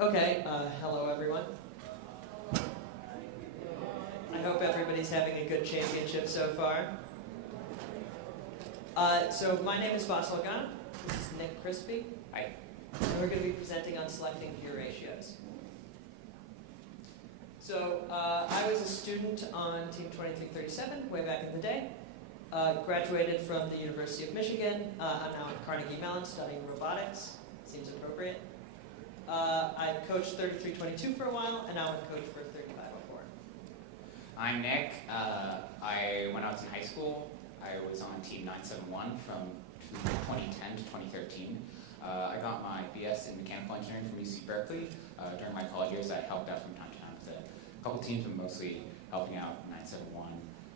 Okay, hello everyone. I hope everybody's having a good championship so far. So my name is Basil Ghana. This is Nick Crispy. Hi. And we're going to be presenting on selecting gear ratios. So I was a student on Team 2337 way back in the day. Graduated from the University of Michigan. I'm now at Carnegie Mellon studying robotics. Seems appropriate. I coached 3322 for a while, and now I'm a coach for 3504. I'm Nick. I when I was in high school, I was on Team 971 from 2010 to 2013. I got my BS in mechanical engineering from UC Berkeley. During my college years, I helped out from time to time with a couple teams, but mostly helping out 971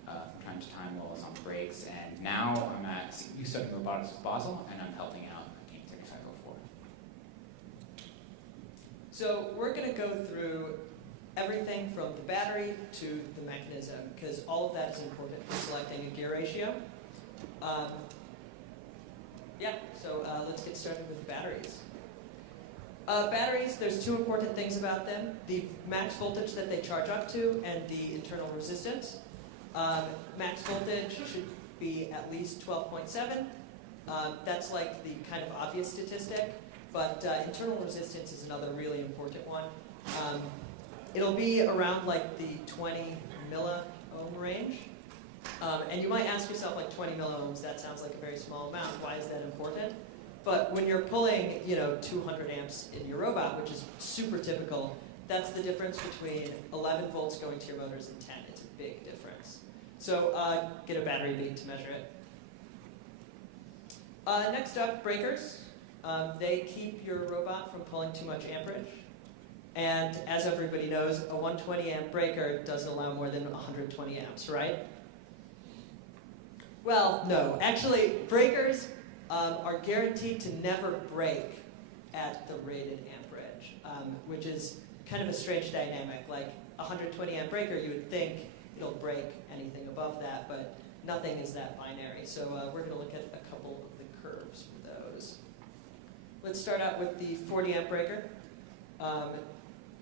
from time to time while I was on breaks. And now I'm at CVTs studying robotics with Basel, and I'm helping out Team 3504. So we're going to go through everything from the battery to the mechanism, because all of that is important for selecting a gear ratio. So let's get started with batteries. Batteries, there's two important things about them: the max voltage that they charge up to and the internal resistance. Max voltage should be at least 12.7. That's like the kind of obvious statistic, but internal resistance is another really important one. It'll be around like the 20 milliohm range. And you might ask yourself, like 20 milliohms, that sounds like a very small amount. Why is that important? But when you're pulling, 200 amps in your robot, which is super typical, that's the difference between 11 volts going to your motors and 10. It's a big difference. So get a battery bead to measure it. Next up, breakers. They keep your robot from pulling too much amperage. And as everybody knows, a 120 amp breaker doesn't allow more than 120 amps, right? Well, no. Actually, breakers are guaranteed to never break at the rated amperage, which is kind of a strange dynamic. Like a 120 amp breaker, you would think it'll break anything above that, but nothing is that binary. So we're going to look at a couple of the curves for those. Let's start out with the 40 amp breaker.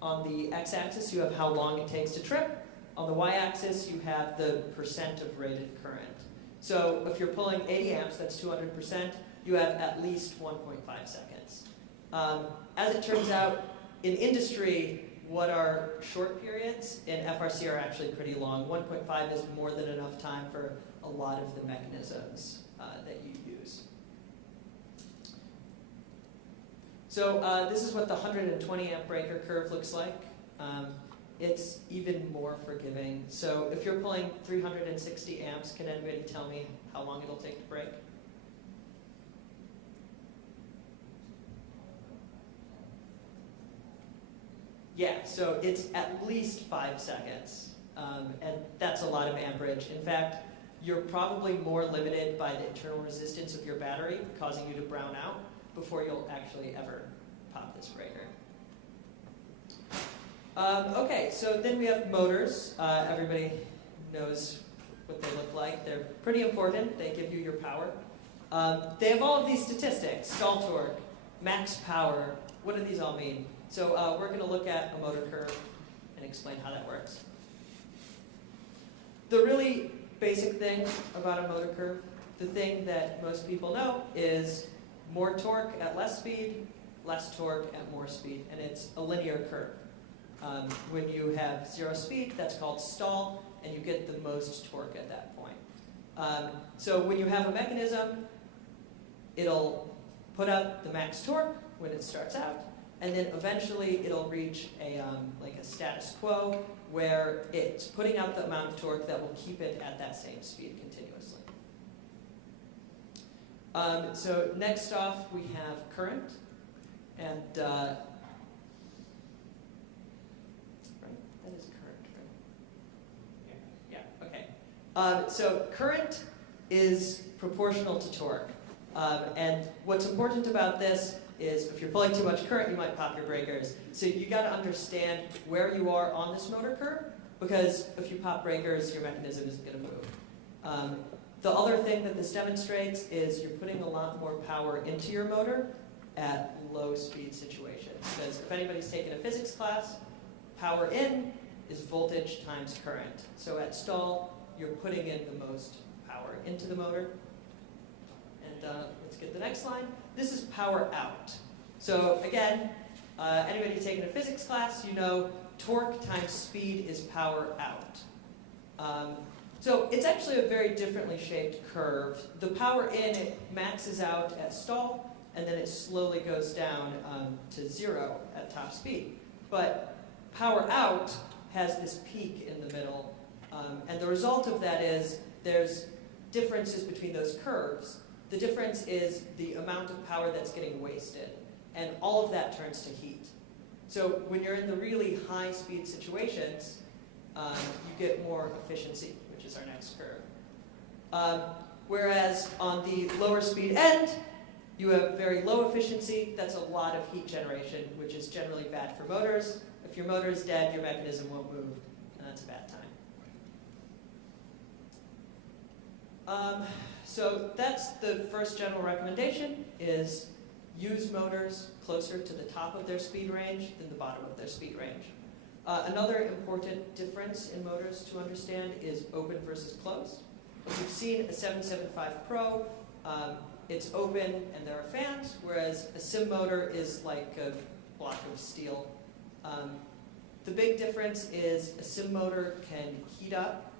On the x-axis, you have how long it takes to trip. On the y-axis, you have the percent of rated current. So if you're pulling 80 amps, that's 200%, you have at least 1.5 seconds. As it turns out, in industry, what are short periods in FRC are actually pretty long. 1.5 is more than enough time for a lot of the mechanisms that you use. So this is what the 120 amp breaker curve looks like. It's even more forgiving. So if you're pulling 360 amps, can anybody tell me how long it'll take to break? Yeah, so it's at least 5 seconds. And that's a lot of amperage. In fact, you're probably more limited by the internal resistance of your battery, causing you to brown out before you'll actually ever pop this breaker. Okay, so then we have motors. Everybody knows what they look like. They're pretty important. They give you your power. They have all of these statistics: stall torque, max power. What do these all mean? So we're going to look at a motor curve and explain how that works. The really basic thing about a motor curve, the thing that most people know, is more torque at less speed, less torque at more speed, and it's a linear curve. When you have zero speed, that's called stall, and you get the most torque at that point. So when you have a mechanism, it'll put out the max torque when it starts out, and then eventually it'll reach a status quo where it's putting out the amount of torque that will keep it at that same speed continuously. So next off, we have current, and that is current, right? Yeah, okay. So current is proportional to torque. And what's important about this is if you're pulling too much current, you might pop your breakers. So you got to understand where you are on this motor curve, because if you pop breakers, your mechanism isn't going to move. The other thing that this demonstrates is you're putting a lot more power into your motor, at low speed situations. Because if anybody's taken a physics class, power in is voltage times current. So at stall, you're putting in the most power into the motor. And let's get the next line. This is power out. So again, anybody taking a physics class, you know torque times speed is power out. So it's actually a very differently shaped curve. The power in, it maxes out at stall, and then it slowly goes down to 0 at top speed. But power out has this peak in the middle, and the result of that is there's differences between those curves. The difference is the amount of power that's getting wasted, and all of that turns to heat. So when you're in the really high speed situations, you get more efficiency, which is our next curve. Whereas on the lower speed end, you have very low efficiency. That's a lot of heat generation, which is generally bad for motors. If your motor is dead, your mechanism won't move, and that's a bad time. So that's the first general recommendation, is use motors closer to the top of their speed range than the bottom of their speed range. Another important difference in motors to understand is open versus closed. If you've seen a 775 Pro, it's open and there are fans, whereas a sim motor is like a block of steel. The big difference is a sim motor can heat up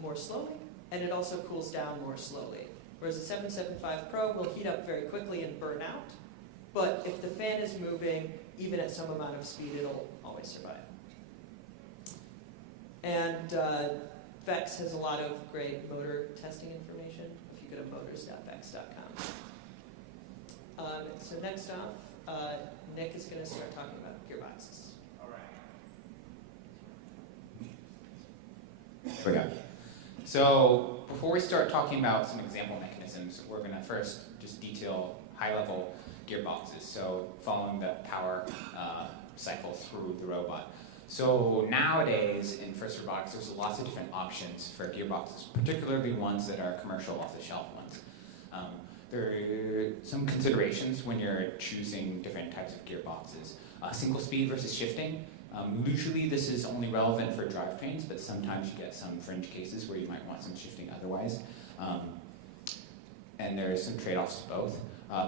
more slowly, and it also cools down more slowly. Whereas a 775 Pro will heat up very quickly and burn out, but if the fan is moving, even at some amount of speed, it'll always survive. And VEX has a lot of great motor testing information if you go to motors.vex.com. So next off, Nick is going to start talking about gearboxes. All right. So before we start talking about some example mechanisms, we're going to first just detail high-level gearboxes, so following the power cycle through the robot. So nowadays in first robotics, there's lots of different options for gearboxes, particularly ones that are commercial off-the-shelf ones. There are some considerations when you're choosing different types of gearboxes. Single speed versus shifting. Usually this is only relevant for drivetrains, but sometimes you get some fringe cases where you might want some shifting otherwise. And there's some trade-offs to both.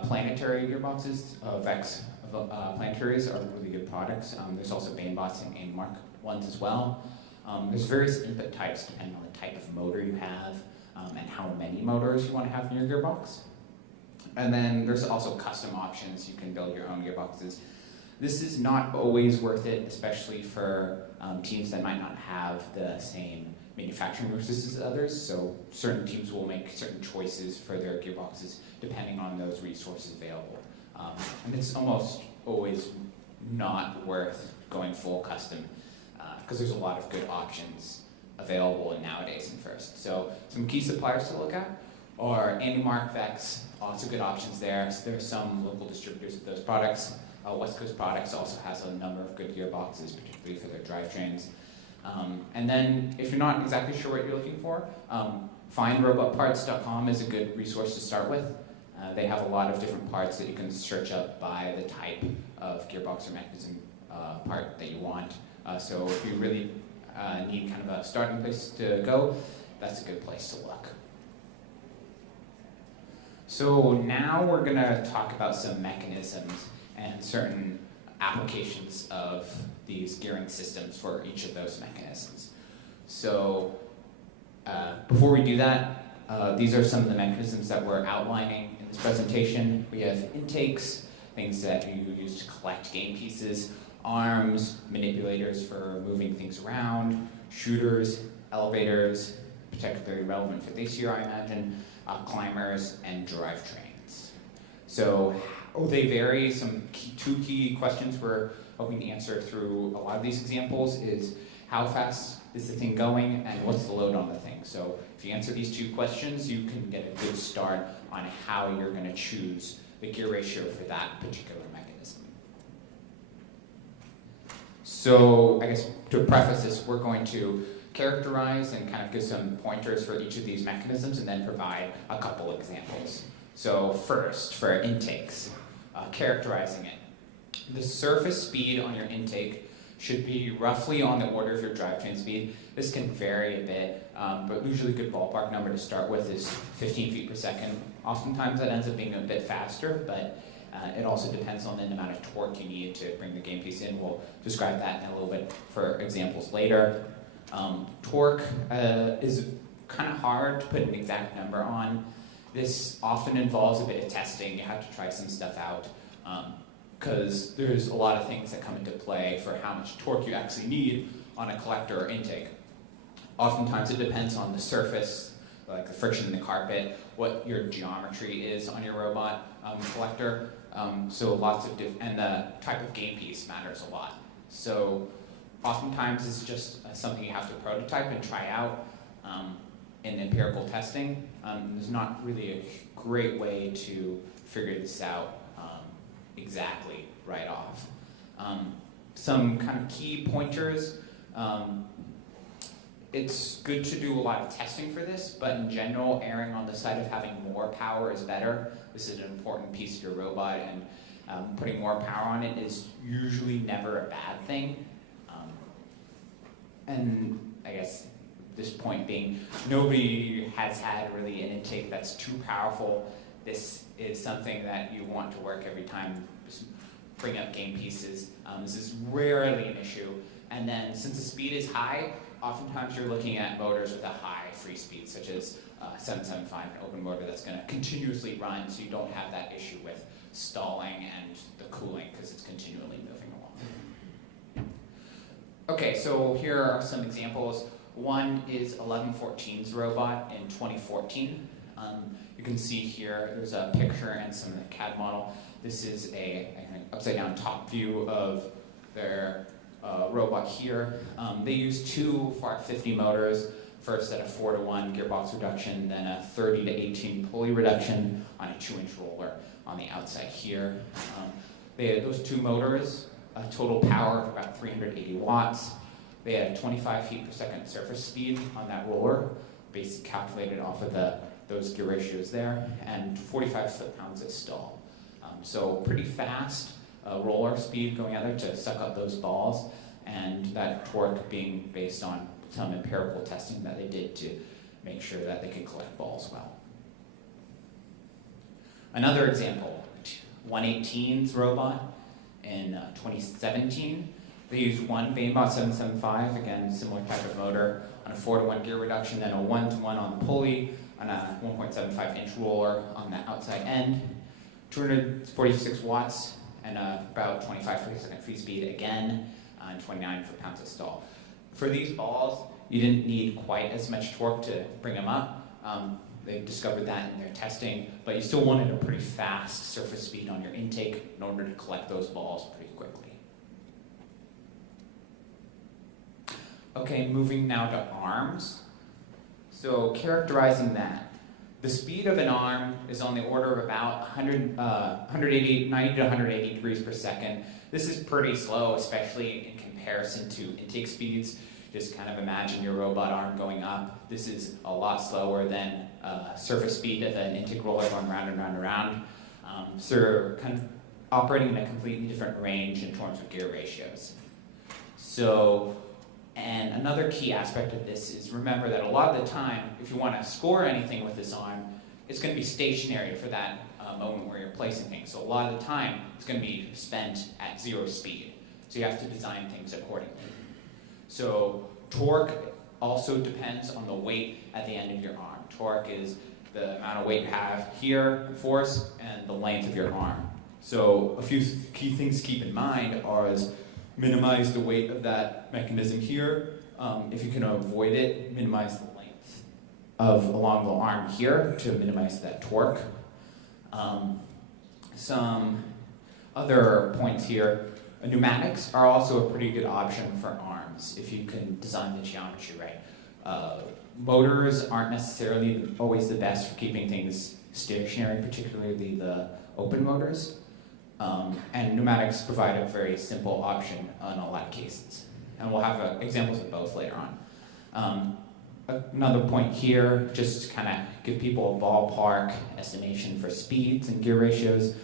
Planetary gearboxes, VEX planetaries are really good products. There's also Bainbots and AIM-Mark ones as well. There's various input types depending on the type of motor you have and how many motors you want to have in your gearbox. And then there's also custom options. You can build your own gearboxes. This is not always worth it, especially for teams that might not have the same manufacturing resources as others. So certain teams will make certain choices for their gearboxes depending on those resources available. And it's almost always not worth going full custom because there's a lot of good options available nowadays in first. So some key suppliers to look at are AIM-Mark, VEX, lots of good options there. So there are some local distributors of those products. West Coast Products also has a number of good gearboxes, particularly for their drivetrains. And then if you're not exactly sure what you're looking for, findrobotparts.com is a good resource to start with. They have a lot of different parts that you can search up by the type of gearbox or mechanism part that you want. So if you really need kind of a starting place to go, that's a good place to look. So now we're going to talk about some mechanisms and certain applications of these gearing systems for each of those mechanisms. So before we do that, these are some of the mechanisms that we're outlining in this presentation. We have intakes, things that you use to collect game pieces, arms, manipulators for moving things around, shooters, elevators, particularly relevant for this year, I imagine, climbers, and drivetrains. So they vary. Two key questions we're hoping to answer through a lot of these examples is how fast is the thing going and what's the load on the thing. So if you answer these two questions, you can get a good start on how you're going to choose the gear ratio for that particular mechanism. So I guess to preface this, we're going to characterize and kind of give some pointers for each of these mechanisms and then provide a couple examples. So first, for intakes, characterizing it. The surface speed on your intake should be roughly on the order of your drivetrain speed. This can vary a bit, but usually a good ballpark number to start with is 15 feet per second. Oftentimes that ends up being a bit faster, but it also depends on the amount of torque you need to bring the game piece in. We'll describe that in a little bit for examples later. Torque is kind of hard to put an exact number on. This often involves a bit of testing. You have to try some stuff out because there's a lot of things that come into play for how much torque you actually need on a collector or intake. Oftentimes it depends on the surface, like the friction in the carpet, what your geometry is on your robot collector. So lots of and the type of game piece matters a lot. So oftentimes it's just something you have to prototype and try out in empirical testing. There's not really a great way to figure this out exactly right off. Some kind of key pointers. It's good to do a lot of testing for this, but in general, erring on the side of having more power is better. This is an important piece of your robot, and putting more power on it is usually never a bad thing. And I guess this point being, nobody has had really an intake that's too powerful. This is something that you want to work every time, just bring up game pieces. This is rarely an issue. And then since the speed is high, oftentimes you're looking at motors with a high free speed, such as 775, an open motor that's going to continuously run, so you don't have that issue with stalling and the cooling because it's continually moving along. Okay, so here are some examples. One is 1114's robot in 2014. You can see here, there's a picture and some of the CAD model. This is a upside down top view of their robot here. They use two FART 50 motors, first at a 4-to-1 gearbox reduction, then a 30 to 18 pulley reduction on a 2-inch roller on the outside here. They had those two motors, a total power of about 380 watts. They had 25 feet per second surface speed on that roller, basically calculated off of those gear ratios there, and 45 foot-pounds of stall. So pretty fast roller speed going out there to suck up those balls, and that torque being based on some empirical testing that they did to make sure that they could collect balls well. Another example, 118's robot in 2017. They used one Bainbot 775, again, similar type of motor, on a 4-to-1 gear reduction, then a 1-to-1 on the pulley, on a 1.75-inch roller on the outside end, 246 watts, and about 25 second free speed again, and 29 foot-pounds of stall. For these balls, you didn't need quite as much torque to bring them up. They discovered that in their testing, but you still wanted a pretty fast surface speed on your intake in order to collect those balls pretty quickly. Okay, moving now to arms. So characterizing that. The speed of an arm is on the order of about 90 to 180 degrees per second. This is pretty slow, especially in comparison to intake speeds. Just kind of imagine your robot arm going up. This is a lot slower than surface speed of an intake roller going round and round and round. So you're kind of operating in a completely different range in terms of gear ratios. So, and another key aspect of this is remember that a lot of the time, if you want to score anything with this arm, it's going to be stationary for that moment where you're placing things. So a lot of the time, it's going to be spent at 0 speed. So you have to design things accordingly. So torque also depends on the weight at the end of your arm. Torque is the amount of weight you have here, force, and the length of your arm. So a few key things to keep in mind are minimize the weight of that mechanism here. If you can avoid it, minimize the length along the arm here to minimize that torque. Some other points here. Pneumatics are also a pretty good option for arms if you can design the geometry right. Motors aren't necessarily always the best for keeping things stationary, particularly the open motors. And pneumatics provide a very simple option in a lot of cases. And we'll have examples of both later on. Another point here, just to kind of give people a ballpark estimation for speeds and gear ratios.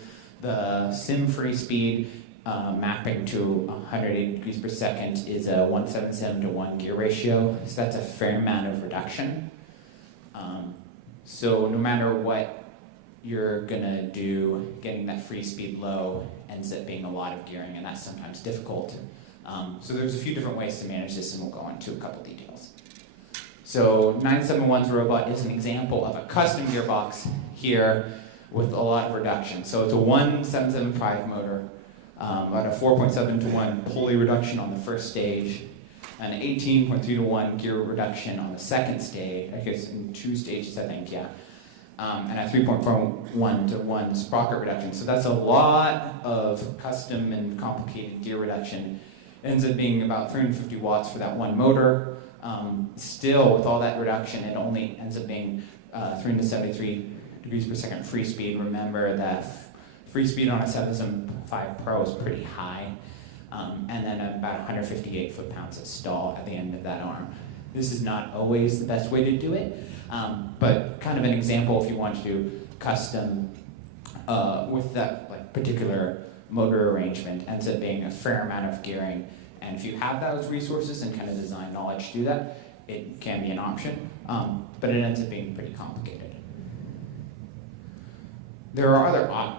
The sim free speed mapping to 180 degrees per second is a 177 to 1 gear ratio, so that's a fair amount of reduction. So no matter what you're gonna do, getting that free speed low ends up being a lot of gearing, and that's sometimes difficult. So there's a few different ways to manage this, and we'll go into a couple details. So 971's robot is an example of a custom gearbox here with a lot of reduction. So it's a 1775 motor, about a 4.7 to 1 pulley reduction on the first stage, an 18.3 to 1 gear reduction on the second stage, I guess in 2 stages, I think, yeah. And a 3.41 to 1 sprocket reduction. So that's a lot of custom and complicated gear reduction. It ends up being about 350 watts for that one motor. Still, with all that reduction, it only ends up being 373 degrees per second free speed. Remember that free speed on a 775 Pro is pretty high. And then about 158 foot-pounds of stall at the end of that arm. This is not always the best way to do it, but kind of an example if you want to do custom with that particular motor arrangement, ends up being a fair amount of gearing. And if you have those resources and kind of design knowledge to do that, it can be an option, but it ends up being pretty complicated. There are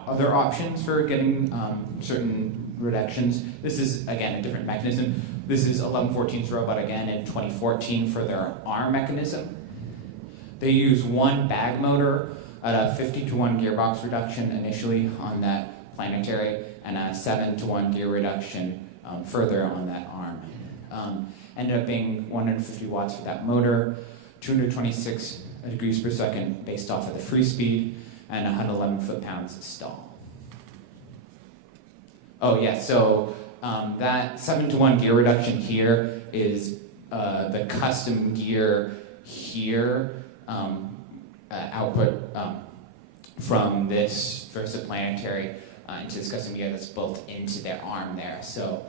other options for getting certain reductions. This is, again, a different mechanism. This is 1114's robot again in 2014 for their arm mechanism. They use one bag motor at a 50 to 1 gearbox reduction initially on that planetary, and a 7 to 1 gear reduction further on that arm. Ended up being 150 watts for that motor, 226 degrees per second based off of the free speed, and 111 foot-pounds of stall. Oh yeah, so that 7 to 1 gear reduction here is the custom gear here output from this VersaPlanetary into this custom gear that's built into their arm there. So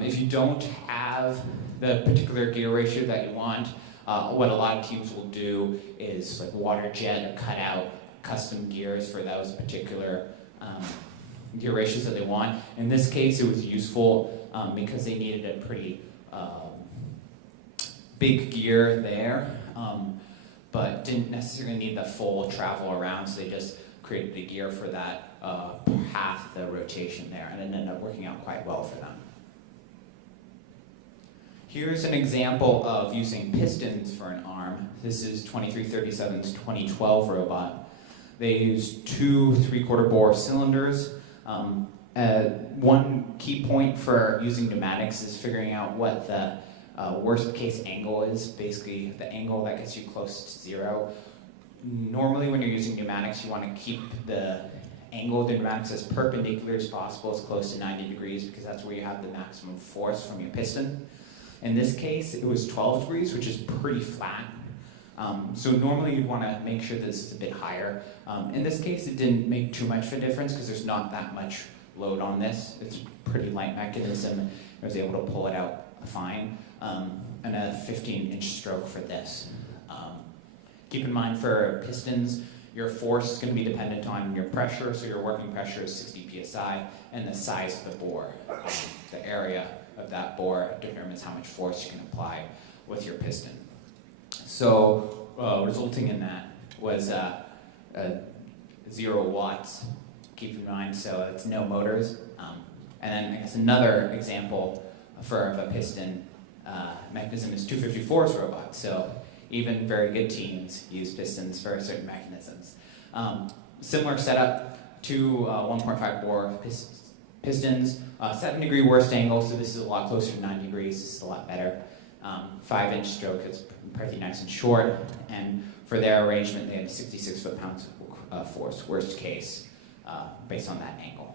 if you don't have the particular gear ratio that you want, what a lot of teams will do is like water jet or cut out custom gears for those particular gear ratios that they want. In this case, it was useful because they needed a pretty big gear there, but didn't necessarily need the full travel around, so they just created a gear for that half the rotation there, and it ended up working out quite well for them. Here's an example of using pistons for an arm. This is 2337's 2012 robot. They use 2 3/4 bore cylinders. One key point for using pneumatics is figuring out what the worst case angle is, basically the angle that gets you close to 0. Normally when you're using pneumatics, you want to keep the angle of the pneumatics as perpendicular as possible, as close to 90 degrees, because that's where you have the maximum force from your piston. In this case, it was 12 degrees, which is pretty flat. So normally you'd want to make sure this is a bit higher. In this case, it didn't make too much of a difference because there's not that much load on this. It's a pretty light mechanism. I was able to pull it out fine. And a 15-inch stroke for this. Keep in mind for pistons, your force is going to be dependent on your pressure, so your working pressure is 60 psi, and the size of the bore. The area of that bore determines how much force you can apply with your piston. So resulting in that was 0 watts, keep in mind, so it's no motors. And then I guess another example for a piston mechanism is 254's robot. So even very good teams use pistons for certain mechanisms. Similar setup, 2 1.5 bore pistons, 7-degree worst angle, so this is a lot closer to 9 degrees, this is a lot better. 5-inch stroke is pretty nice and short, and for their arrangement they had 66 foot-pounds of force, worst case, based on that angle.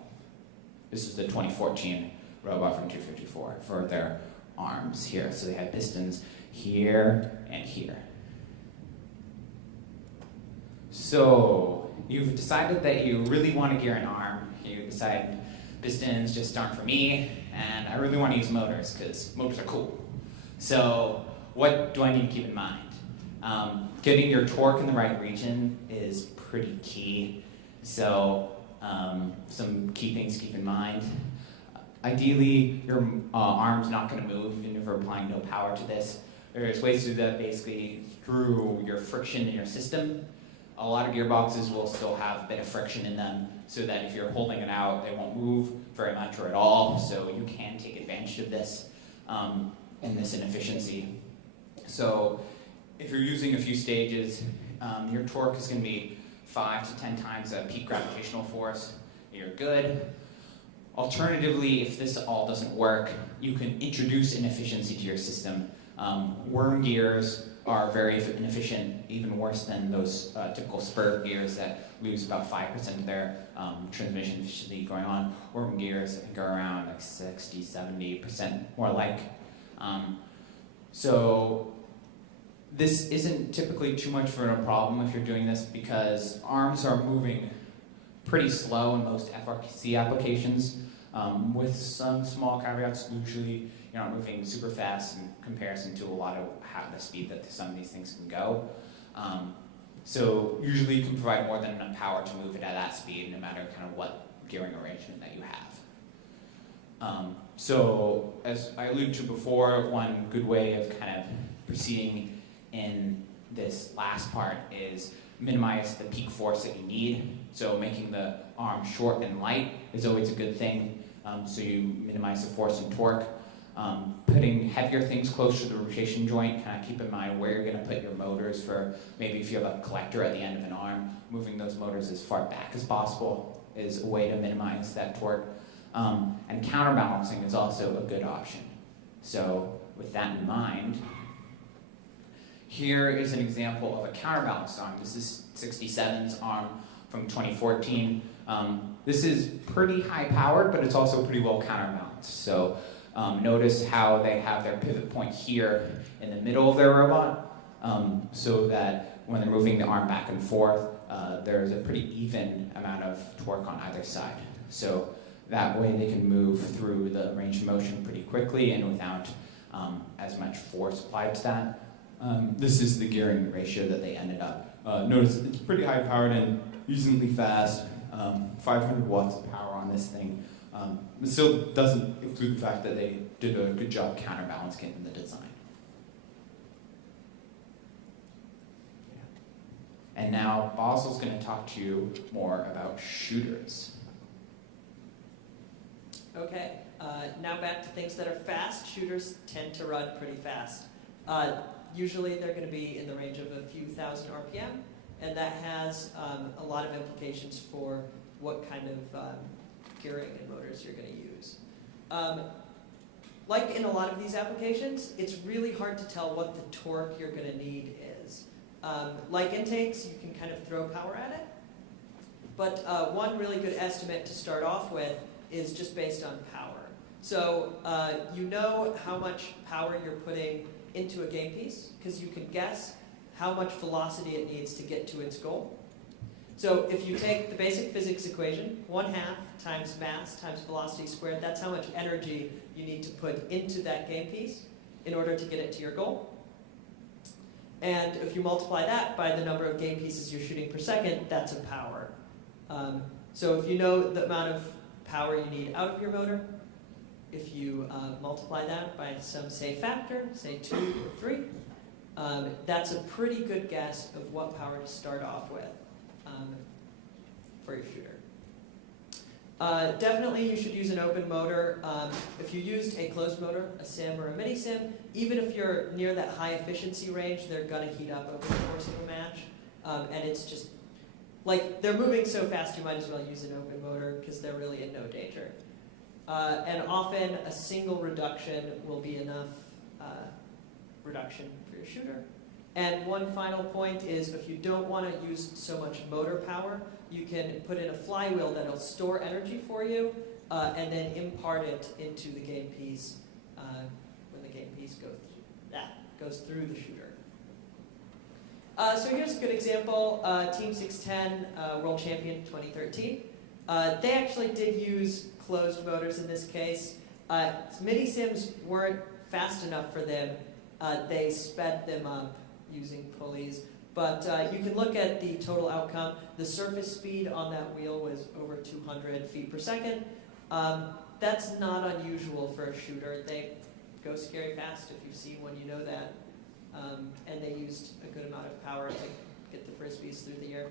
This is the 2014 robot from 254 for their arms here, so they had pistons here and here. So you've decided that you really want to gear an arm. You decide pistons just aren't for me, and I really want to use motors because motors are cool. So what do I need to keep in mind? Getting your torque in the right region is pretty key. So Some key things to keep in mind. Ideally, your arm's not going to move even if you're applying no power to this. There's ways to do that basically through your friction in your system. A lot of gearboxes will still have a bit of friction in them so that if you're holding it out, they won't move very much or at all. So you can take advantage of this and this inefficiency. So if you're using a few stages, your torque is going to be 5 to 10 times the peak gravitational force. You're good. Alternatively, if this all doesn't work, you can introduce inefficiency to your system. Worm gears are very inefficient, even worse than those typical spur gears that lose about 5% of their transmission efficiency going on. Worm gears go around like 60, 70% more like. So this isn't typically too much of a problem if you're doing this because arms are moving pretty slow in most FRC applications. With some small caveats, usually you're not moving super fast in comparison to a lot of the speed that some of these things can go. So usually you can provide more than enough power to move it at that speed no matter kind of what gearing arrangement that you have. So as I alluded to before, one good way of kind of proceeding in this last part is minimize the peak force that you need. So making the arm short and light is always a good thing. So you minimize the force and torque. Putting heavier things close to the rotation joint, kind of keep in mind where you're going to put your motors for maybe if you have a collector at the end of an arm, moving those motors as far back as possible is a way to minimize that torque. And counterbalancing is also a good option. So with that in mind, here is an example of a counterbalanced arm. This is 67's arm from 2014. This is pretty high powered, but it's also pretty well counterbalanced. So notice how they have their pivot point here in the middle of their robot, so that when they're moving the arm back and forth, there's a pretty even amount of torque on either side. So that way they can move through the range of motion pretty quickly and without as much force applied to that. This is the gearing ratio that they ended up. Notice it's pretty high powered and reasonably fast. 500 watts of power on this thing. It still doesn't include the fact that they did a good job counterbalancing in the design. And now Basil's going to talk to you more about shooters. Okay, now back to things that are fast. Shooters tend to run pretty fast. Usually they're going to be in the range of a few thousand RPM, and that has a lot of implications for what kind of gearing and motors you're going to use. Like in a lot of these applications, it's really hard to tell what the torque you're going to need is. Like intakes, you can kind of throw power at it, but one really good estimate to start off with is just based on power. So you know how much power you're putting into a game piece, because you can guess how much velocity it needs to get to its goal. So if you take the basic physics equation, 1/2 times mass times velocity squared, that's how much energy you need to put into that game piece in order to get it to your goal. And if you multiply that by the number of game pieces you're shooting per second, that's a power. So if you know the amount of power you need out of your motor, if you multiply that by some safe factor, say 2 or 3, that's a pretty good guess of what power to start off with for your shooter. Definitely you should use an open motor. If you used a closed motor, a sim or a mini sim, even if you're near that high efficiency range, they're going to heat up over the course of a match. And it's just, like, they're moving so fast you might as well use an open motor because they're really in no danger. And often a single reduction will be enough reduction for your shooter. And one final point is if you don't want to use so much motor power, you can put in a flywheel that'll store energy for you and then impart it into the game piece when the game piece goes through the shooter. So here's a good example. Team 610, World Champion 2013. They actually did use closed motors in this case. Mini sims weren't fast enough for them. They sped them up using pulleys. But you can look at the total outcome. The surface speed on that wheel was over 200 feet per second. That's not unusual for a shooter. They go scary fast. If you've seen one, you know that. And they used a good amount of power to get the frisbees through the air.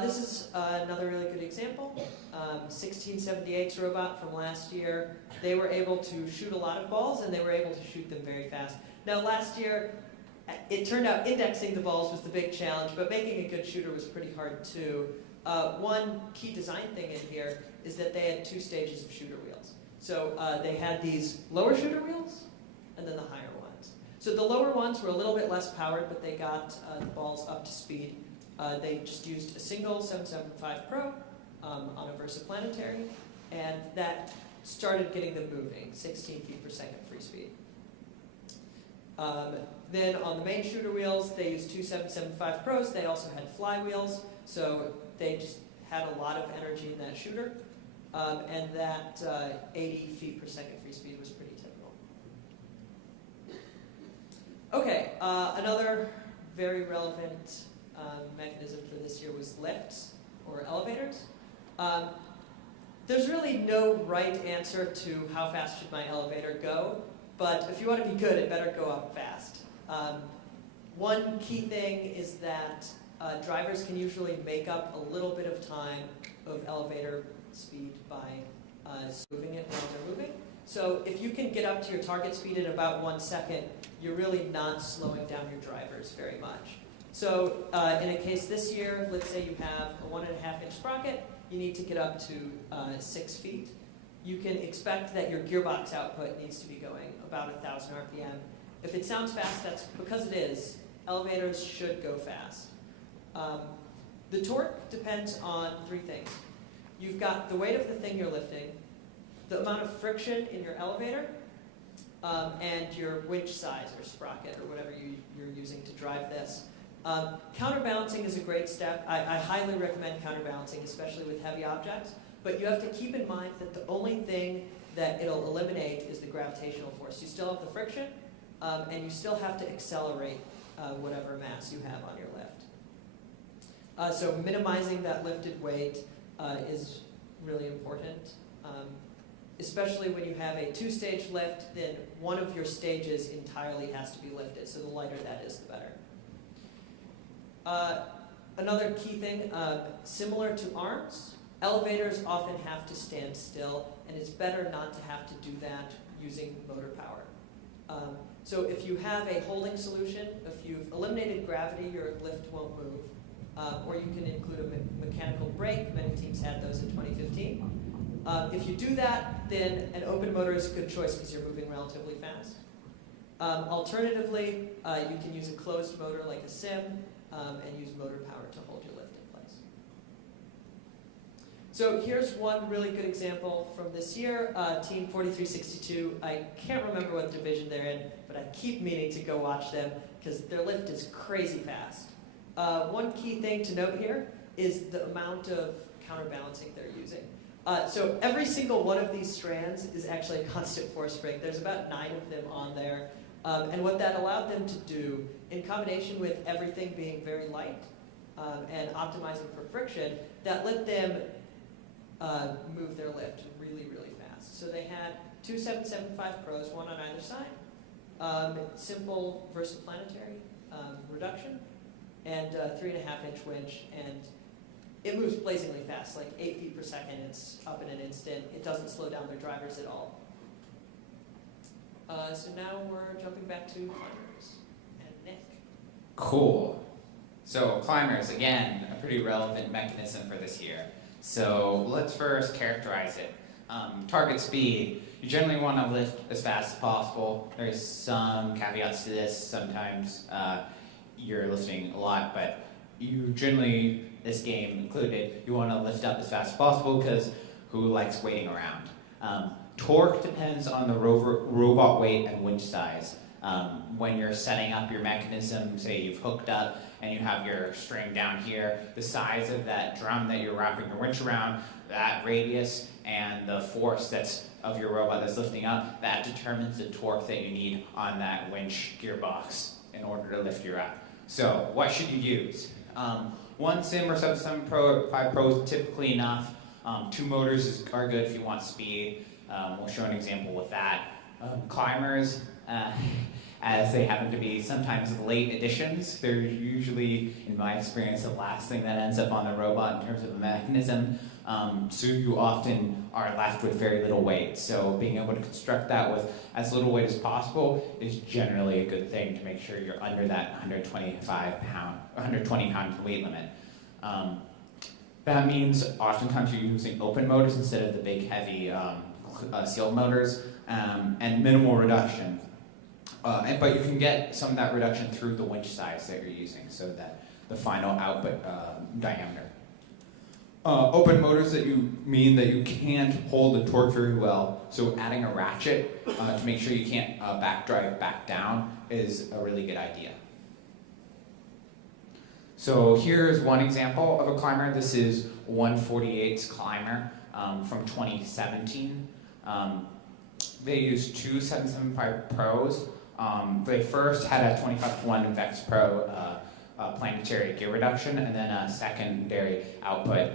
This is another really good example. 1678's robot from last year. They were able to shoot a lot of balls, and they were able to shoot them very fast. Now, last year, it turned out indexing the balls was the big challenge, but making a good shooter was pretty hard too. One key design thing in here is that they had 2 stages of shooter wheels. So they had these lower shooter wheels, and then the higher ones. So the lower ones were a little bit less powered, but they got the balls up to speed. They just used a single 775 Pro on a Versaplanetary, and that started getting them moving, 16 feet per second free speed. Then on the main shooter wheels, they used 2 775 Pros. They also had flywheels, so they just had a lot of energy in that shooter. And that 80 feet per second free speed was pretty typical. Okay, another very relevant mechanism for this year was lifts or elevators. There's really no right answer to how fast should my elevator go, but if you want to be good, it better go up fast. One key thing is that drivers can usually make up a little bit of time of elevator speed by moving it while they're moving. So if you can get up to your target speed in about 1 second, you're really not slowing down your drivers very much. So in a case this year, let's say you have a 1.5-inch sprocket, you need to get up to 6 feet. You can expect that your gearbox output needs to be going about 1,000 RPM. If it sounds fast, that's because it is. Elevators should go fast. The torque depends on 3 things. You've got the weight of the thing you're lifting, the amount of friction in your elevator, and your winch size or sprocket or whatever you're using to drive this. Counterbalancing is a great step. I highly recommend counterbalancing, especially with heavy objects. But you have to keep in mind that the only thing that it'll eliminate is the gravitational force. You still have the friction, and you still have to accelerate whatever mass you have on your lift. So minimizing that lifted weight is really important. Especially when you have a 2-stage lift, then one of your stages entirely has to be lifted. So the lighter that is, the better. Another key thing, similar to arms, elevators often have to stand still, and it's better not to have to do that using motor power. So if you have a holding solution, if you've eliminated gravity, your lift won't move. Or you can include a mechanical brake. Many teams had those in 2015. If you do that, then an open motor is a good choice because you're moving relatively fast. Alternatively, you can use a closed motor like a sim and use motor power to hold your lift in place. So here's one really good example from this year, Team 4362. I can't remember what division they're in, but I keep meaning to go watch them because their lift is crazy fast. One key thing to note here is the amount of counterbalancing they're using. So every single one of these strands is actually a constant force spring. There's about 9 of them on there. And what that allowed them to do, in combination with everything being very light and optimizing for friction, that let them move their lift really, really fast. So they had 2 775 Pros, one on either side, simple Versaplanetary reduction, and 3.5-inch winch, and it moves blazingly fast, like 8 feet per second. It's up in an instant. It doesn't slow down their drivers at all. So now we're jumping back to climbers and Nick. Cool. So climbers, again, a pretty relevant mechanism for this year. So let's first characterize it. Target speed, you generally want to lift as fast as possible. There's some caveats to this. Sometimes you're lifting a lot, but you generally, this game included, you want to lift up as fast as possible because who likes waiting around? Torque depends on the robot weight and winch size. When you're setting up your mechanism, say you've hooked up and you have your string down here, the size of that drum that you're wrapping your winch around, that radius, and the force that's of your robot that's lifting up, that determines the torque that you need on that winch gearbox in order to lift you up. So what should you use? One sim or 7 Pro, 5 Pro is typically enough. 2 motors are good if you want speed. We'll show an example with that. Climbers, as they happen to be sometimes late additions, they're usually, in my experience, the last thing that ends up on the robot in terms of a mechanism. So you often are left with very little weight. So being able to construct that with as little weight as possible is generally a good thing to make sure you're under that 120 pound weight limit. That means oftentimes you're using open motors instead of the big heavy sealed motors, and minimal reduction. But you can get some of that reduction through the winch size that you're using, so that the final output diameter. Open motors mean that you can't hold the torque very well, so adding a ratchet to make sure you can't back drive back down is a really good idea. So here's one example of a climber. This is 1/48 climber from 2017. They used 2 775 Pros. They first had a 25:1 Vex Pro planetary gear reduction, and then a secondary output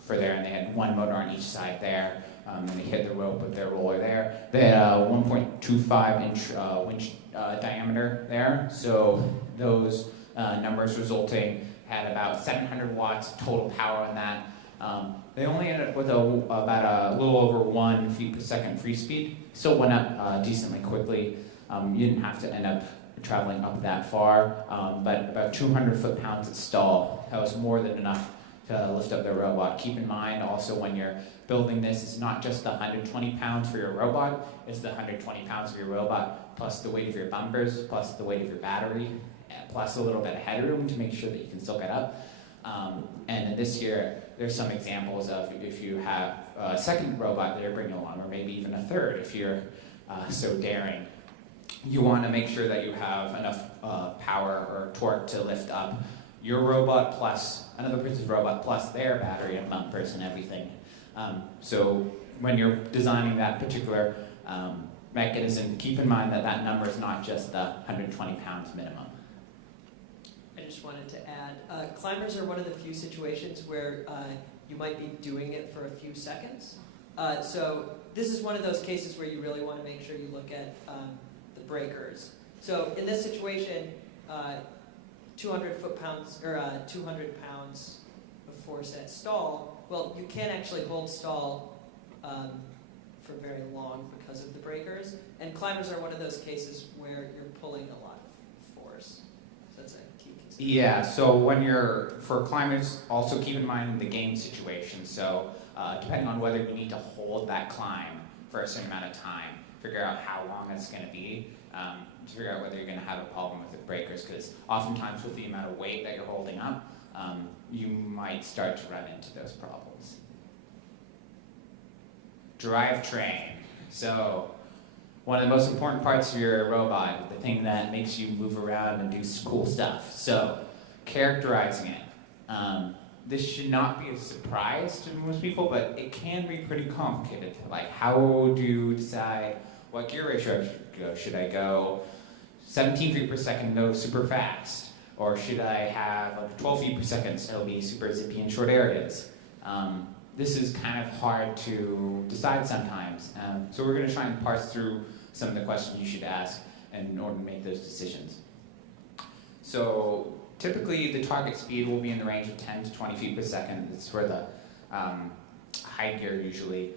for there, and they had 1 motor on each side there, and they hit the rope with their roller there. They had a 1.25 inch winch diameter there, so those numbers resulting had about 700 watts total power on that. They only ended up with about a little over 1 feet per second free speed. Still went up decently quickly. You didn't have to end up traveling up that far, but about 200 foot-pounds at stall. That was more than enough to lift up the robot. Keep in mind also when you're building this, it's not just the 120 pounds for your robot, it's the 120 pounds of your robot, plus the weight of your bumpers, plus the weight of your battery, plus a little bit of headroom to make sure that you can still get up. And this year, there's some examples of if you have a second robot that you're bringing along, or maybe even a third if you're so daring. You want to make sure that you have enough power or torque to lift up your robot plus another person's robot plus their battery and bumpers and everything. So when you're designing that particular mechanism, keep in mind that that number is not just the 120 pounds minimum. I just wanted to add, climbers are one of the few situations where you might be doing it for a few seconds. So this is one of those cases where you really want to make sure you look at the breakers. So in this situation, 200 foot-pounds or 200 pounds of force at stall. Well, you can't actually hold stall for very long because of the breakers. And climbers are one of those cases where you're pulling a lot of force. So that's a key consideration. Yeah. So when for climbers, also keep in mind the game situation. So depending on whether you need to hold that climb for a certain amount of time, figure out how long it's going to be. To figure out whether you're going to have a problem with the breakers, because oftentimes with the amount of weight that you're holding up, you might start to run into those problems. Drivetrain. So one of the most important parts of your robot, the thing that makes you move around and do cool stuff. So characterizing it. This should not be a surprise to most people, but it can be pretty complicated. Like, how do you decide what gear ratio I should go? Should I go 17 feet per second, go super fast? Or should I have like 12 feet per second, so it'll be super zippy in short areas? This is kind of hard to decide sometimes. So we're going to try and parse through some of the questions you should ask in order to make those decisions. So typically the target speed will be in the range of 10 to 20 feet per second. It's for the high gear usually.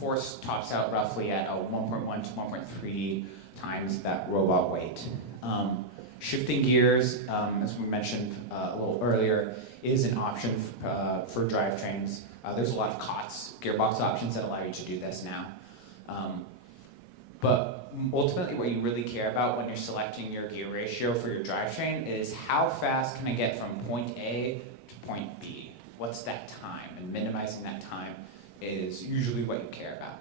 Force tops out roughly at 1.1 to 1.3 times that robot weight. Shifting gears, as we mentioned a little earlier, is an option for drivetrains. There's a lot of COTS, gearbox options that allow you to do this now. But ultimately what you really care about when you're selecting your gear ratio for your drivetrain is how fast can I get from point A to point B? What's that time? And minimizing that time is usually what you care about.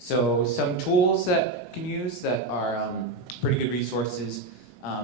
So some tools that you can use that are pretty good resources.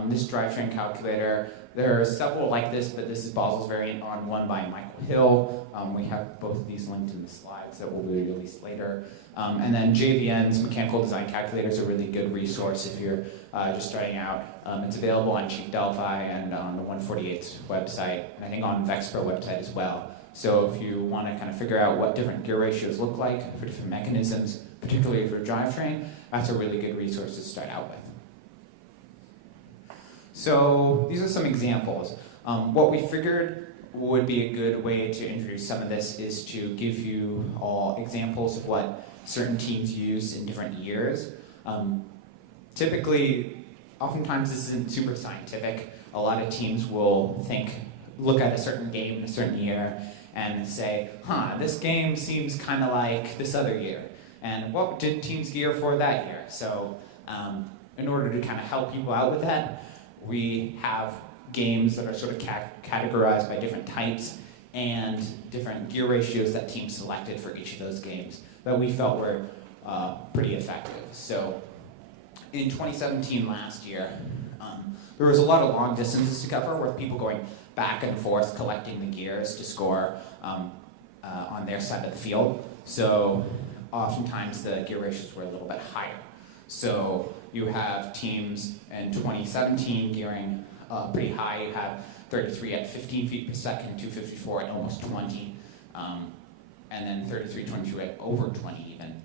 This drivetrain calculator. There are several like this, but this is Basel's variant on one by Michael Hill. We have both of these linked in the slides that will be released later. And then JVN's Mechanical Design Calculator is a really good resource if you're just starting out. It's available on Chief Delphi and on the 148's website, and I think on Vexpro website as well. So if you want to kind of figure out what different gear ratios look like for different mechanisms, particularly for drivetrain, that's a really good resource to start out with. So these are some examples. What we figured would be a good way to introduce some of this is to give you all examples of what certain teams use in different years. Typically, oftentimes this isn't super scientific. A lot of teams will look at a certain game in a certain year and say, this game seems kind of like this other year. And what did teams gear for that year? So in order to kind of help people out with that, we have games that are sort of categorized by different types and different gear ratios that teams selected for each of those games that we felt were pretty effective. So in 2017 last year, there was a lot of long distances to cover with people going back and forth collecting the gears to score on their side of the field. So oftentimes the gear ratios were a little bit higher. So you have teams in 2017 gearing pretty high. You have 33 at 15 feet per second, 254 at almost 20, and then 33, 22 at over 20 even.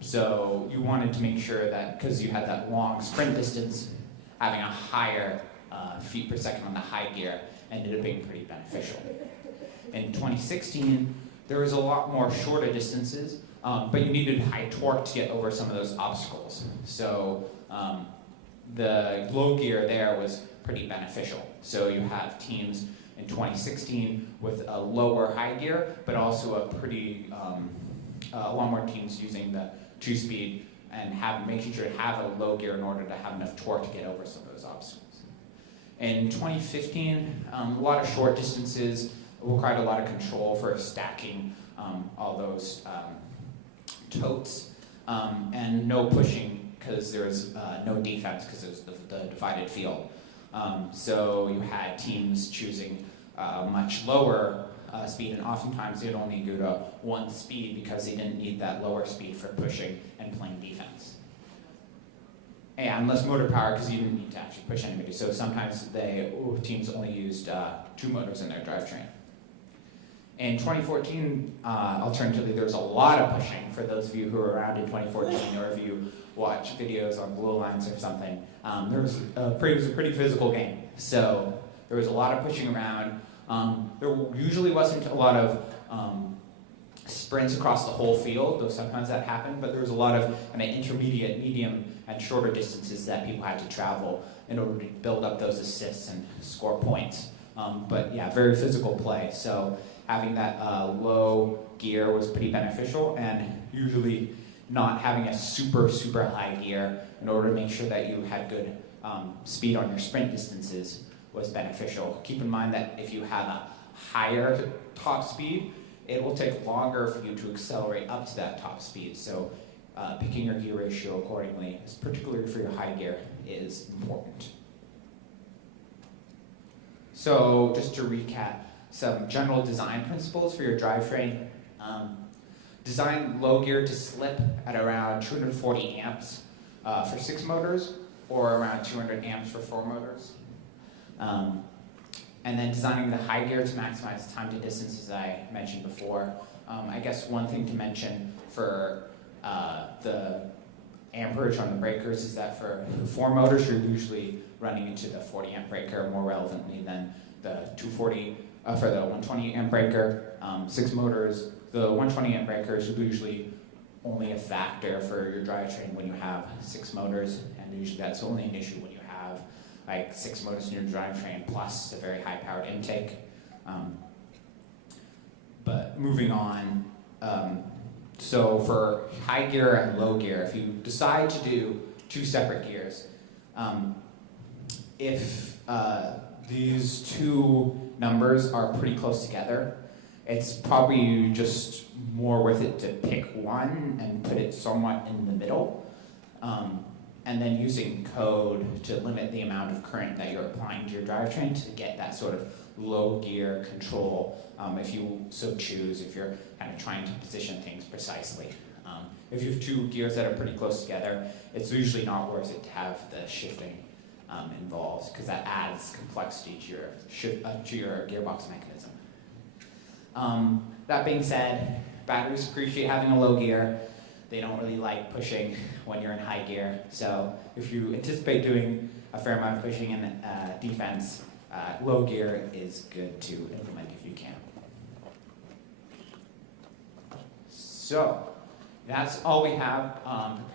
So you wanted to make sure that, because you had that long sprint distance, having a higher feet per second on the high gear ended up being pretty beneficial. In 2016, there was a lot more shorter distances, but you needed high torque to get over some of those obstacles. So the low gear there was pretty beneficial. So you have teams in 2016 with a lower high gear, but also a lot more teams using the 2-speed and making sure to have a low gear in order to have enough torque to get over some of those obstacles. In 2015, a lot of short distances required a lot of control for stacking all those totes, and no pushing because there was no defense because it was the divided field. So you had teams choosing much lower speed, and oftentimes they'd only go to 1 speed because they didn't need that lower speed for pushing and playing defense. And less motor power because you didn't need to actually push anybody. So sometimes teams only used 2 motors in their drivetrain. In 2014, alternatively, there was a lot of pushing for those of you who were around in 2014, or if you watch videos on Blue Lines or something. It was a pretty physical game. So there was a lot of pushing around. There usually wasn't a lot of sprints across the whole field, though sometimes that happened, but there was a lot of kind of intermediate, medium, and shorter distances that people had to travel in order to build up those assists and score points. But yeah, very physical play. So having that low gear was pretty beneficial, and usually not having a super high gear in order to make sure that you had good speed on your sprint distances was beneficial. Keep in mind that if you have a higher top speed, it will take longer for you to accelerate up to that top speed. So picking your gear ratio accordingly, particularly for your high gear, is important. So just to recap, some general design principles for your drivetrain. Design low gear to slip at around 240 amps for 6 motors, or around 200 amps for 4 motors. And then designing the high gear to maximize time to distance, as I mentioned before. I guess one thing to mention for the amperage on the breakers is that for 4 motors, you're usually running into the 40 amp breaker more relevantly than the 240 for the 120 amp breaker. 6 motors, the 120 amp breaker is usually only a factor for your drivetrain when you have 6 motors, and usually that's only an issue when you have like 6 motors in your drivetrain plus a very high powered intake. But moving on, so for high gear and low gear, if you decide to do 2 separate gears, if these 2 numbers are pretty close together, it's probably just more worth it to pick one and put it somewhat in the middle. And then using code to limit the amount of current that you're applying to your drivetrain to get that sort of low gear control, if you so choose, if you're kind of trying to position things precisely. If you have two gears that are pretty close together, it's usually not worth it to have the shifting involved, because that adds complexity to your gearbox mechanism. That being said, batteries appreciate having a low gear. They don't really like pushing when you're in high gear. So if you anticipate doing a fair amount of pushing in defense, low gear is good to implement if you can. So that's all we have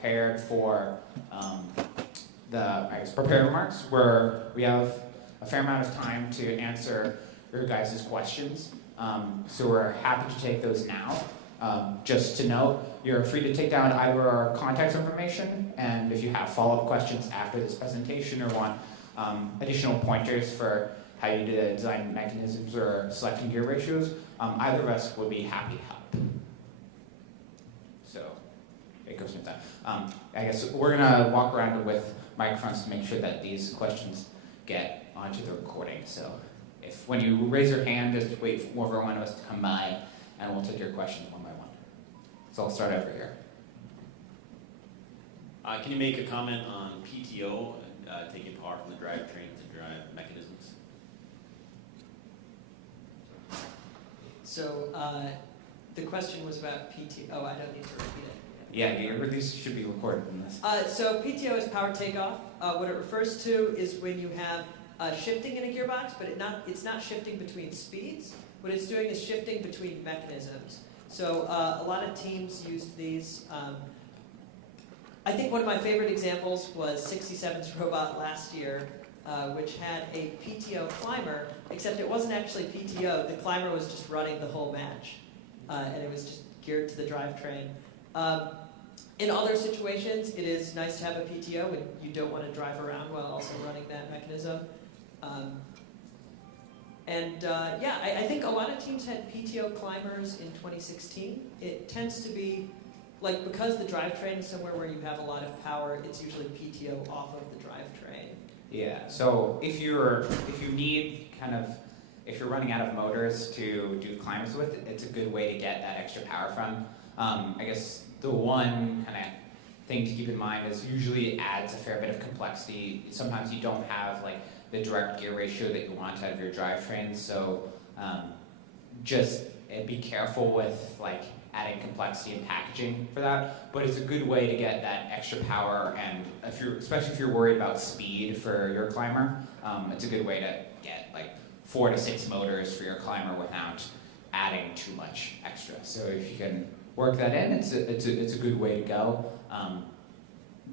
prepared for the prepared remarks, where we have a fair amount of time to answer your guys' questions. So we're happy to take those now. Just to note, you're free to take down either our contact information, and if you have follow-up questions after this presentation or want additional pointers for how you design mechanisms or selecting gear ratios, either of us would be happy to help. So it goes with that. I guess we're gonna walk around with microphones to make sure that these questions get onto the recording. So if when you raise your hand, just wait for one of us to come by, and we'll take your questions one by one. So I'll start over here. Can you make a comment on PTO and taking power from the drivetrain to drive mechanisms? So the question was about PTO. I don't need to repeat it. Yeah, these should be recorded in this. So PTO is power takeoff. What it refers to is when you have shifting in a gearbox, but it's not shifting between speeds. What it's doing is shifting between mechanisms. So a lot of teams used these. I think one of my favorite examples was 67's robot last year, which had a PTO climber, except it wasn't actually PTO. The climber was just running the whole match, and it was just geared to the drivetrain. In other situations, it is nice to have a PTO when you don't want to drive around while also running that mechanism. I think a lot of teams had PTO climbers in 2016. It tends to be, like, because the drivetrain is somewhere where you have a lot of power, it's usually PTO off of the drivetrain. Yeah, so if you're running out of motors to do climbs with, it's a good way to get that extra power from. I guess the one kind of thing to keep in mind is usually it adds a fair bit of complexity. Sometimes you don't have like the direct gear ratio that you want out of your drivetrain, so just be careful with like adding complexity and packaging for that. But it's a good way to get that extra power, and especially if you're worried about speed for your climber, it's a good way to get like 4 to 6 motors for your climber without adding too much extra. So if you can work that in, it's a good way to go.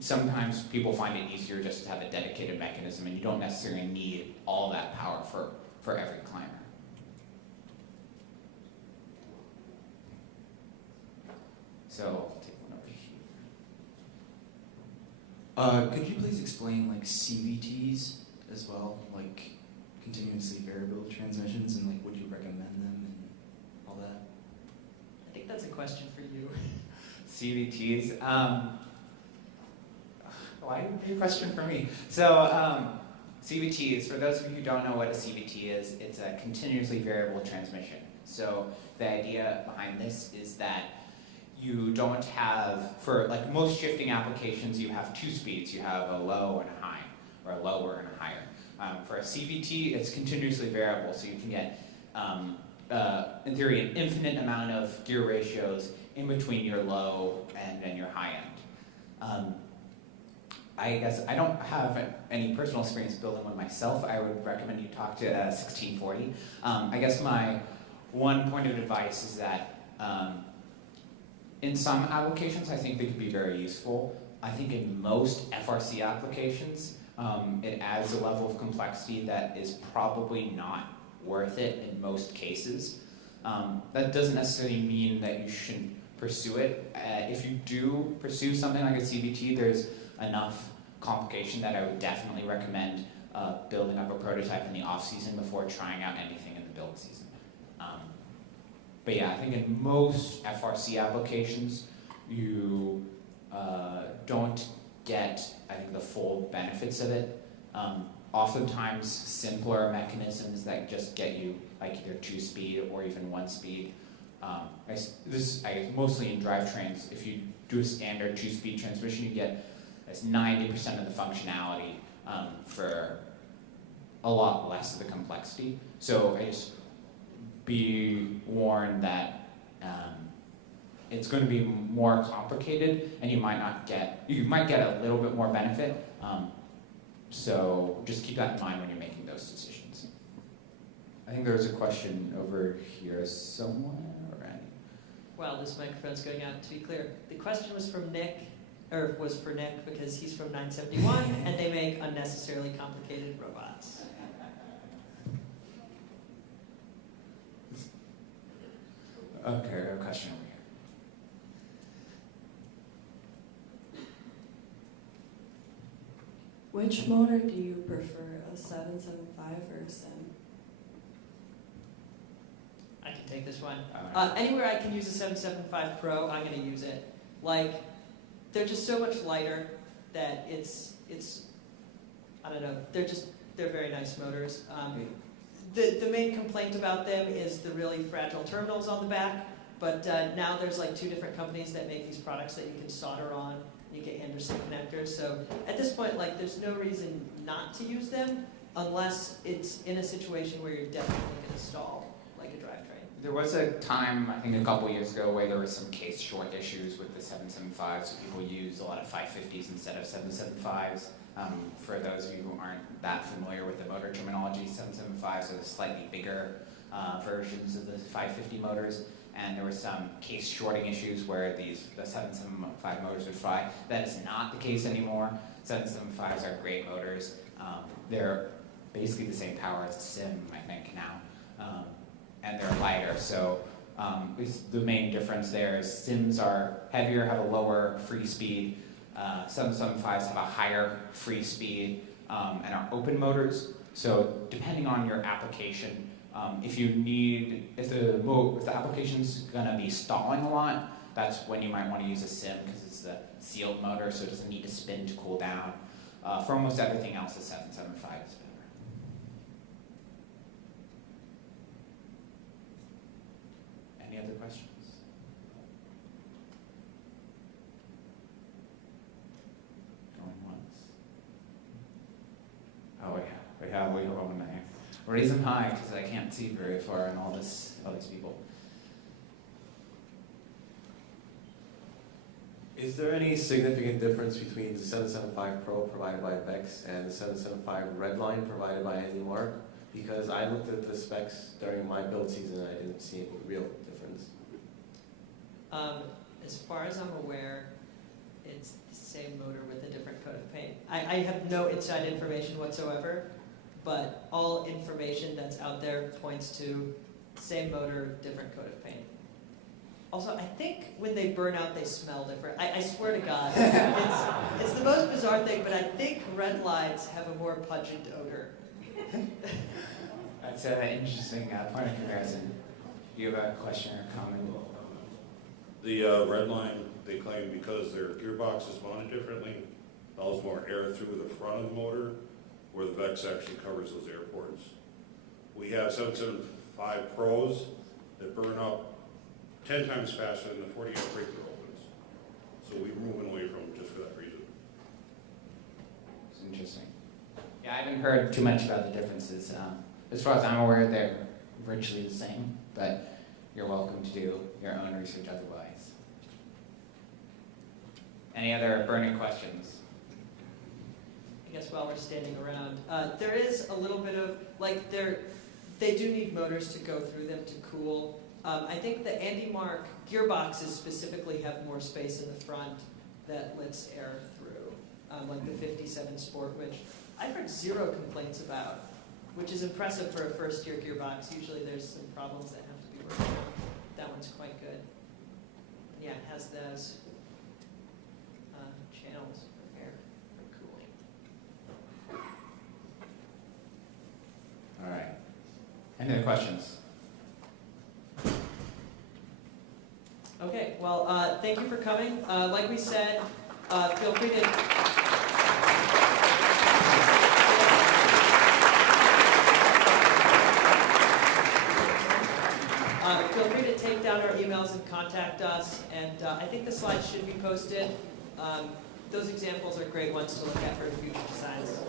Sometimes people find it easier just to have a dedicated mechanism, and you don't necessarily need all that power for every climber. So I'll take one over here. Could you please explain like CVTs as well, like continuously variable transmissions, and like would you recommend them and all that? I think that's a question for you. CVTs. Why a question for me? So CVTs, for those of you who don't know what a CVT is, it's a continuously variable transmission. So the idea behind this is that you don't have, for like most shifting applications, you have 2 speeds. You have a low and a high, or a lower and a higher. For a CVT, it's continuously variable, so you can get, in theory, an infinite amount of gear ratios in between your low and your high end. I guess I don't have any personal experience building one myself. I would recommend you talk to 1640. I guess my one point of advice is that in some applications, I think they could be very useful. I think in most FRC applications, it adds a level of complexity that is probably not worth it in most cases. That doesn't necessarily mean that you shouldn't pursue it. If you do pursue something like a CVT, there's enough complication that I would definitely recommend building up a prototype in the off season before trying out anything in the build season. But yeah, I think in most FRC applications, you don't get, I think, the full benefits of it. Oftentimes, simpler mechanisms that just get you like either 2-speed or even 1-speed. Mostly in drivetrains, if you do a standard 2-speed transmission, you get 90% of the functionality for a lot less of the complexity. So I just be warned that it's going to be more complicated, and you might get a little bit more benefit. So just keep that in mind when you're making those decisions. I think there was a question over here somewhere. Wow, this microphone's going out. To be clear, the question was from Nick, or was for Nick because he's from 971, and they make unnecessarily complicated robots. Okay, a question over here. Which motor do you prefer, a 775 or a sim? I can take this one. Alright. Anywhere I can use a 775 Pro, I'm going to use it. Like, they're just so much lighter that it's I don't know, they're very nice motors. The main complaint about them is the really fragile terminals on the back, but now there's like 2 different companies that make these products that you can solder on. You get Anderson connectors. So at this point, like, there's no reason not to use them unless it's in a situation where you're definitely going to stall, like a drivetrain. There was a time, I think a couple years ago, where there were some case short issues with the 775s, so people used a lot of 550s instead of 775s. For those of you who aren't that familiar with the motor terminology, 775s are the slightly bigger versions of the 550 motors, and there were some case shorting issues where the 775 motors would fry. That is not the case anymore. 775s are great motors. They're basically the same power as a sim, I think, now. And they're lighter, so the main difference there is sims are heavier, have a lower free speed. 775s have a higher free speed and are open motors. So depending on your application, if the application's gonna be stalling a lot, that's when you might want to use a sim because it's the sealed motor, so it doesn't need to spin to cool down. For almost everything else, the 775 is better. Any other questions? Going once. Oh yeah, we have one there. Raise them high because I can't see very far and all these people. Is there any significant difference between the 775 Pro provided by Vex and the 775 Redline provided by HandyMark? Because I looked at the specs during my build season and I didn't see any real difference. As far as I'm aware, it's the same motor with a different coat of paint. I have no inside information whatsoever, but all information that's out there points to same motor, different coat of paint. Also, I think when they burn out, they smell different. I swear to God, it's the most bizarre thing, but I think red lights have a more pungent odor. That's an interesting point of comparison. Do you have a question or comment? The Redline, they claim because their gearbox is mounted differently, allows more air through the front of the motor, where the Vex actually covers those air ports. We have 775 Pros that burn up 10 times faster than the 40 amp breaker opens. So we're moving away from them just for that reason. It's interesting. Yeah, I haven't heard too much about the differences. As far as I'm aware, they're virtually the same, but you're welcome to do your own research otherwise. Any other burning questions? I guess while we're standing around, there is a little bit of, like, they do need motors to go through them to cool. I think the HandyMark gearboxes specifically have more space in the front that lets air through, like the 57 Sport, which I've heard 0 complaints about, which is impressive for a first-year gearbox. Usually there's some problems that have to be worked out. That one's quite good. Yeah, it has those channels for air for cooling. All right. Any other questions? Well, thank you for coming. Like we said, feel free to. Feel free to take down our emails and contact us. And I think the slides should be posted. Those examples are great ones to look at for future designs.